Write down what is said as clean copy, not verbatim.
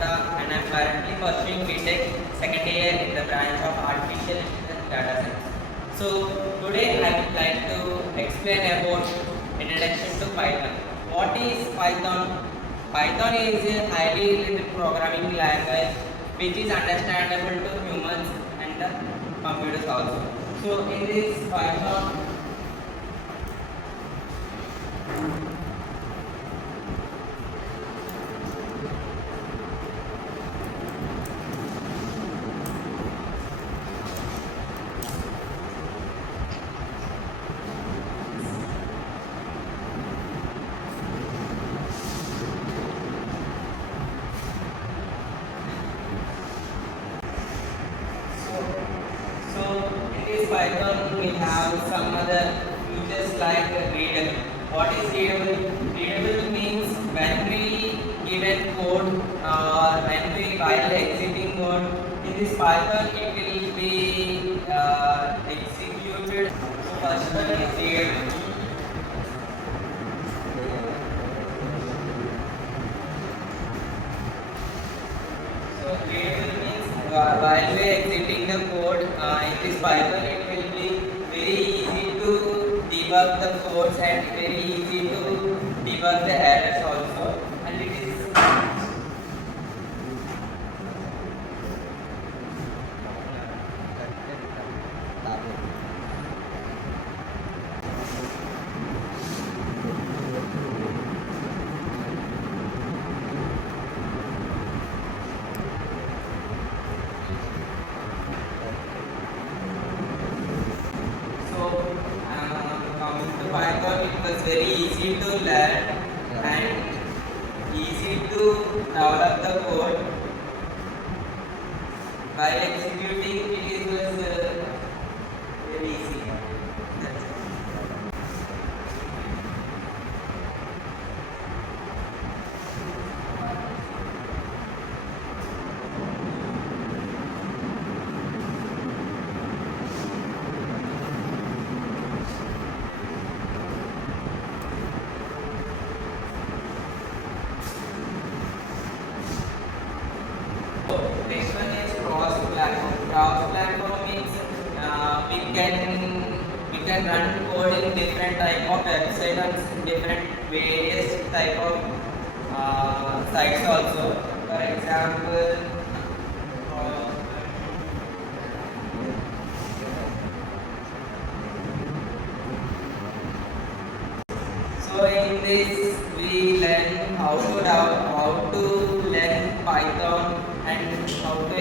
Datta and I am currently pursuing BTech second year in the branch of Artificial Intelligence Data Science. So today I would like to explain about introduction to Python. What is Python? Python is a highly related programming language which is understandable to humans and the computers also. So in this Python, in this Python we have some other features like readable. What is readable? Readable means when we give a code or when we while exiting code in this Python it will be executed. So first one is readable. So readable means while we exiting the code in this Python, it will be very easy to debug the codes and very easy to debug the errors also. And it is coming to Python, it was very easy to learn and easy to develop the code. While executing, it was very easy. Next one is cross-platform. Cross-platform means we can run code in different type of websites and different various type of sites also. For example, uh, so in this we learn how to learn Python and how to